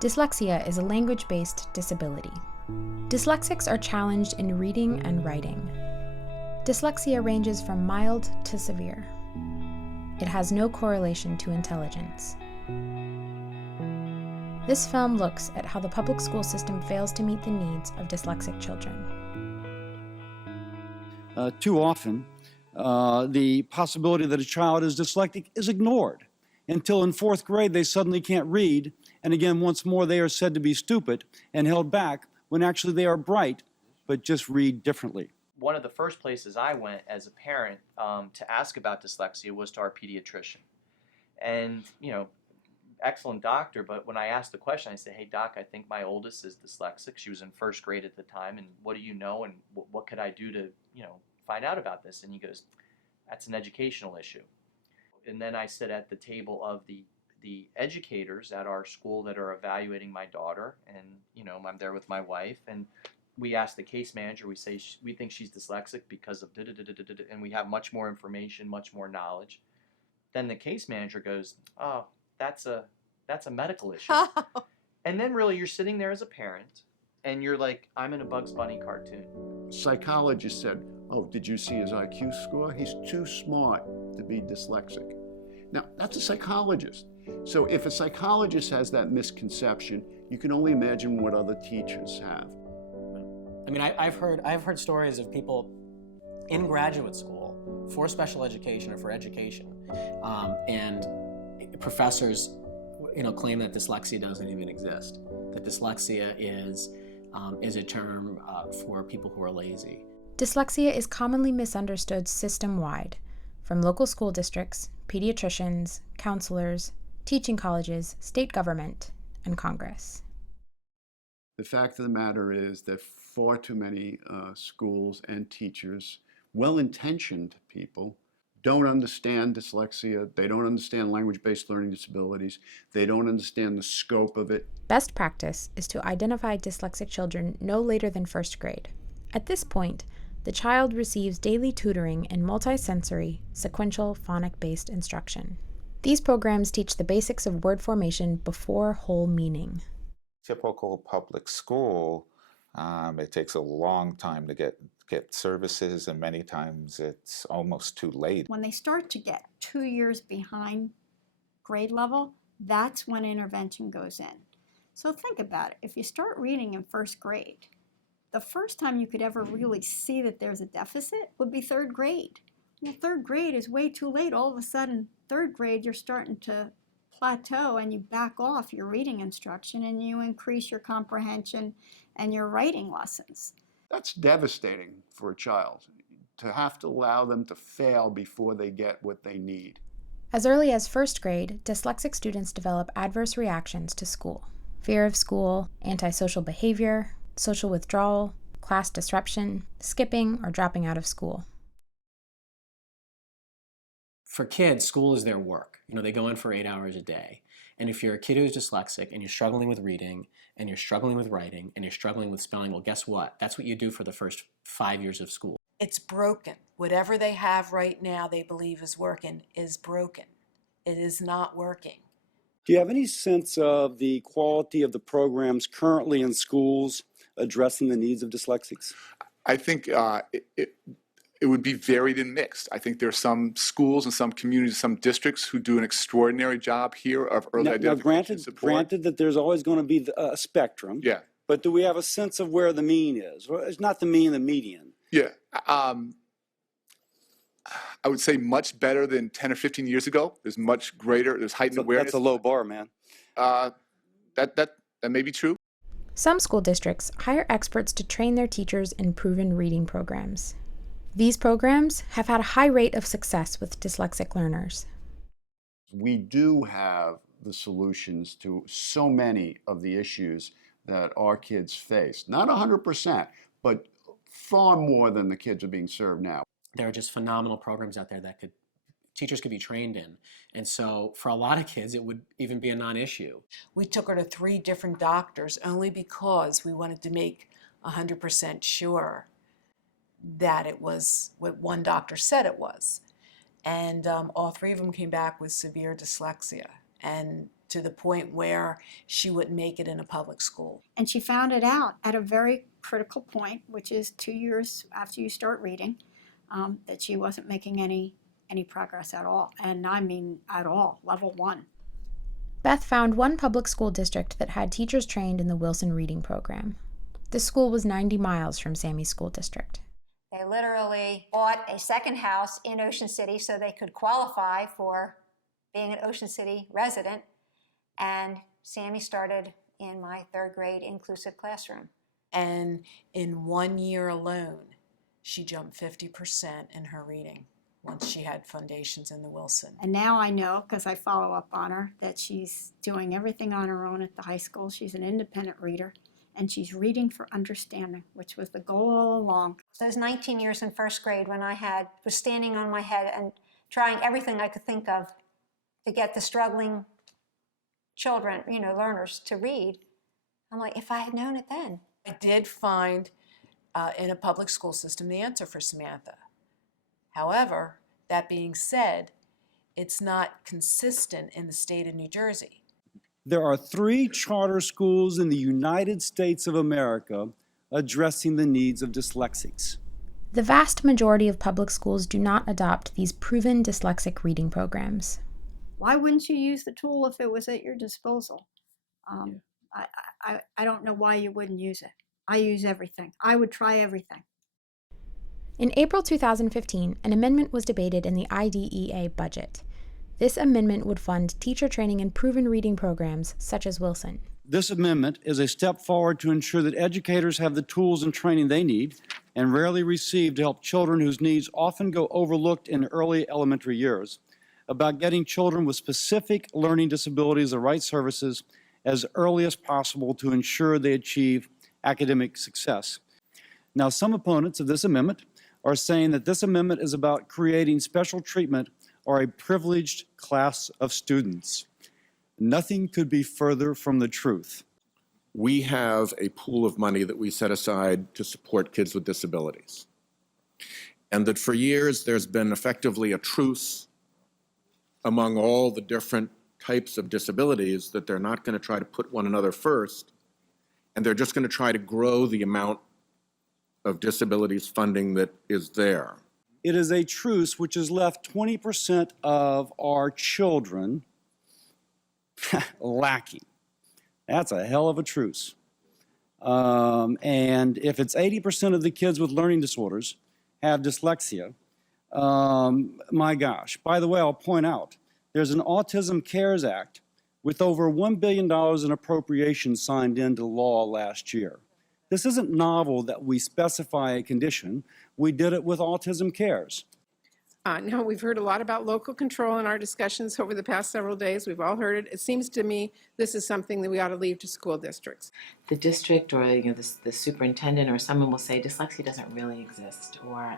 Dyslexia is a language-based disability. Dyslexics are challenged in reading and writing. Dyslexia ranges from mild to severe. It has no correlation to intelligence. This film looks at how the public school system fails to meet the needs of dyslexic children. Too often, the possibility that a child is dyslexic is ignored until in fourth grade they suddenly can't read, and again, once more, they are said to be stupid and held back when actually they are bright, but just read differently. One of the first places I went as a parent to ask about dyslexia was to our pediatrician. And, excellent doctor, but when I asked the question, I said, "Hey, doc, I think my oldest is dyslexic." She was in first grade at the time, and what do you know, and what could I do to, find out about this? And he goes, "That's an educational issue." And then I sit at the table of the educators at our school that are evaluating my daughter, and I'm there with my wife, and we ask the case manager. We say we think she's dyslexic because of and we have much more information, much more knowledge. Then the case manager goes, "Oh, that's a medical issue." And then really you're sitting there as a parent, and you're like, I'm in a Bugs Bunny cartoon. Psychologist said, "Oh, did you see his IQ score? He's too smart to be dyslexic." Now, that's a psychologist. So if a psychologist has that misconception, you can only imagine what other teachers have. I mean, I've heard stories of people in graduate school for special education or for education, and professors, claim that dyslexia doesn't even exist. That dyslexia is a term for people who are lazy. Dyslexia is commonly misunderstood system-wide, from local school districts, pediatricians, counselors, teaching colleges, state government, and Congress. The fact of the matter is that far too many schools and teachers, well-intentioned people, don't understand dyslexia. They don't understand language-based learning disabilities. They don't understand the scope of it. Best practice is to identify dyslexic children no later than first grade. At this point, the child receives daily tutoring in multisensory, sequential, phonic-based instruction. These programs teach the basics of word formation before whole meaning. Typical public school, it takes a long time to get services, and many times it's almost too late. When they start to get 2 years behind grade level, that's when intervention goes in. So think about it. If you start reading in first grade, the first time you could ever really see that there's a deficit would be third grade. Well, third grade is way too late. All of a sudden, third grade, you're starting to plateau and you back off your reading instruction and you increase your comprehension and your writing lessons. That's devastating for a child, to have to allow them to fail before they get what they need. As early as first grade, dyslexic students develop adverse reactions to school. Fear of school, antisocial behavior, social withdrawal, class disruption, skipping, or dropping out of school. For kids, school is their work. They go in for 8 hours a day. And if you're a kid who's dyslexic and you're struggling with reading and you're struggling with writing and you're struggling with spelling, well, guess what? That's what you do for the first 5 years of school. It's broken. Whatever they have right now they believe is working is broken. It is not working. Do you have any sense of the quality of the programs currently in schools addressing the needs of dyslexics? I think it would be varied and mixed. I think there are some schools and some communities, some districts who do an extraordinary job here of early identification and support. Granted that there's always going to be a spectrum. Yeah. But do we have a sense of where the mean is? Well, it's not the mean, the median. Yeah. I would say much better than 10 or 15 years ago. There's much greater, there's heightened awareness. That's a low bar, man. That may be true. Some school districts hire experts to train their teachers in proven reading programs. These programs have had a high rate of success with dyslexic learners. We do have the solutions to so many of the issues that our kids face. Not 100%, but far more than the kids are being served now. There are just phenomenal programs out there that teachers could be trained in. And so for a lot of kids, it would even be a non-issue. We took her to 3 different doctors only because we wanted to make 100% sure that it was what one doctor said it was. And all 3 of them came back with severe dyslexia. And to the point where she wouldn't make it in a public school. And she found it out at a very critical point, which is 2 years after you start reading, that she wasn't making any progress at all. And I mean at all, level 1. Beth found one public school district that had teachers trained in the Wilson Reading Program. This school was 90 miles from Sammy's school district. They literally bought a second house in Ocean City so they could qualify for being an Ocean City resident. And Sammy started in my 3rd grade inclusive classroom. And in 1 year alone, she jumped 50% in her reading once she had foundations in the Wilson. And now I know, because I follow up on her, that she's doing everything on her own at the high school. She's an independent reader, and she's reading for understanding, which was the goal all along. Those 19 years in 1st grade when I was standing on my head and trying everything I could think of to get the struggling children, learners to read, I'm like, if I had known it then. I did find in a public school system the answer for Samantha. However, that being said, it's not consistent in the state of New Jersey. There are 3 charter schools in the United States of America addressing the needs of dyslexics. The vast majority of public schools do not adopt these proven dyslexic reading programs. Why wouldn't you use the tool if it was at your disposal? I don't know why you wouldn't use it. I use everything. I would try everything. In April 2015, an amendment was debated in the IDEA budget. This amendment would fund teacher training in proven reading programs such as Wilson. This amendment is a step forward to ensure that educators have the tools and training they need and rarely receive to help children whose needs often go overlooked in early elementary years, about getting children with specific learning disabilities the right services as early as possible to ensure they achieve academic success. Now, some opponents of this amendment are saying that this amendment is about creating special treatment or a privileged class of students. Nothing could be further from the truth. We have a pool of money that we set aside to support kids with disabilities. And that for years there's been effectively a truce among all the different types of disabilities that they're not going to try to put one another first, and they're just going to try to grow the amount of disabilities funding that is there. It is a truce which has left 20% of our children lacking. That's a hell of a truce. And if it's 80% of the kids with learning disorders have dyslexia, my gosh. By the way, I'll point out, there's an Autism Cares Act with over $1 billion in appropriations signed into law last year. This isn't novel that we specify a condition. We did it with Autism Cares. Now, we've heard a lot about local control in our discussions over the past several days. We've all heard it. It seems to me this is something that we ought to leave to school districts. The district or the superintendent or someone will say dyslexia doesn't really exist, or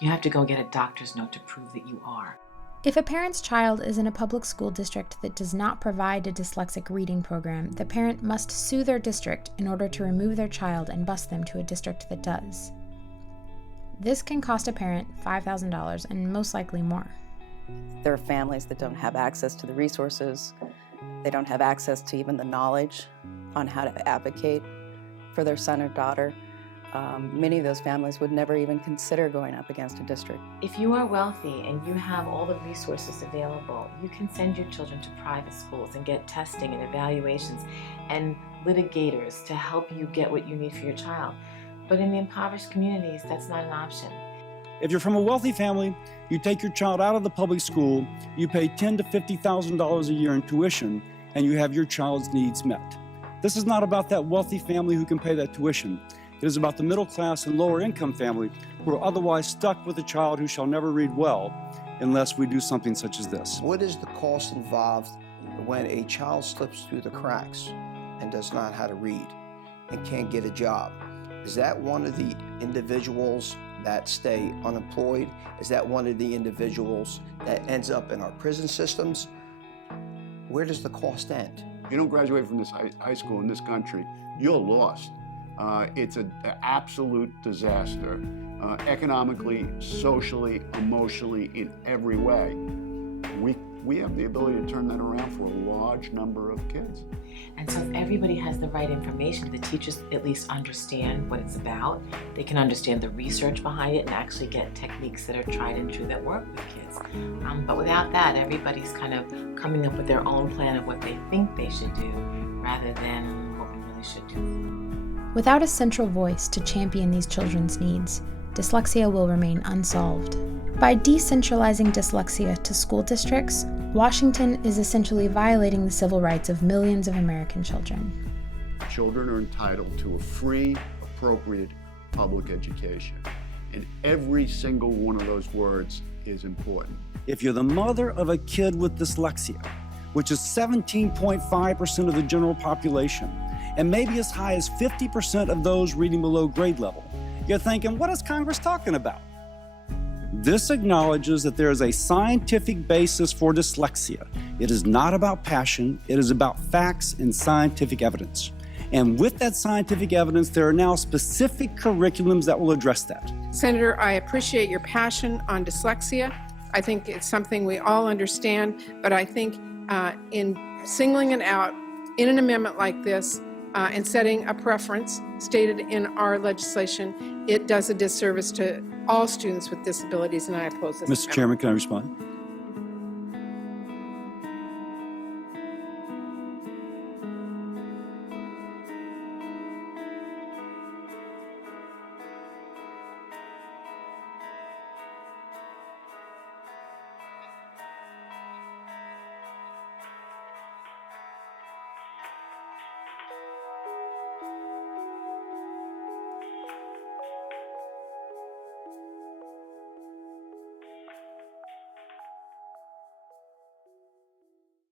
you have to go get a doctor's note to prove that you are. If a parent's child is in a public school district that does not provide a dyslexic reading program, the parent must sue their district in order to remove their child and bus them to a district that does. This can cost a parent $5,000 and most likely more. There are families that don't have access to the resources. They don't have access to even the knowledge on how to advocate for their son or daughter. Many of those families would never even consider going up against a district. If you are wealthy and you have all the resources available, you can send your children to private schools and get testing and evaluations and litigators to help you get what you need for your child. But in the impoverished communities, that's not an option. If you're from a wealthy family, you take your child out of the public school, you pay $10,000 to $50,000 a year in tuition, and you have your child's needs met. This is not about that wealthy family who can pay that tuition. It is about the middle class and lower income family who are otherwise stuck with a child who shall never read well unless we do something such as this. What is the cost involved when a child slips through the cracks and does not know how to read and can't get a job? Is that one of the individuals that stay unemployed? Is that one of the individuals that ends up in our prison systems? Where does the cost end? You don't graduate from this high school in this country, you're lost. It's an absolute disaster, economically, socially, emotionally, in every way. we have the ability to turn that around for a large number of kids. And so if everybody has the right information, the teachers at least understand what it's about. They can understand the research behind it and actually get techniques that are tried and true that work with kids. But without that, everybody's kind of coming up with their own plan of what they think they should do rather than what we really should do. Without a central voice to champion these children's needs, dyslexia will remain unsolved. By decentralizing dyslexia to school districts, Washington is essentially violating the civil rights of millions of American children. Children are entitled to a free, appropriate public education. And every single one of those words is important. If you're the mother of a kid with dyslexia, which is 17.5% of the general population, and maybe as high as 50% of those reading below grade level, you're thinking, what is Congress talking about? This acknowledges that there is a scientific basis for dyslexia. It is not about passion, it is about facts and scientific evidence. And with that scientific evidence, there are now specific curriculums that will address that. Senator, I appreciate your passion on dyslexia. I think it's something we all understand, but I think in singling it out in an amendment like this and setting a preference stated in our legislation, it does a disservice to all students with disabilities, and I oppose this. Mr. Chairman, can I respond?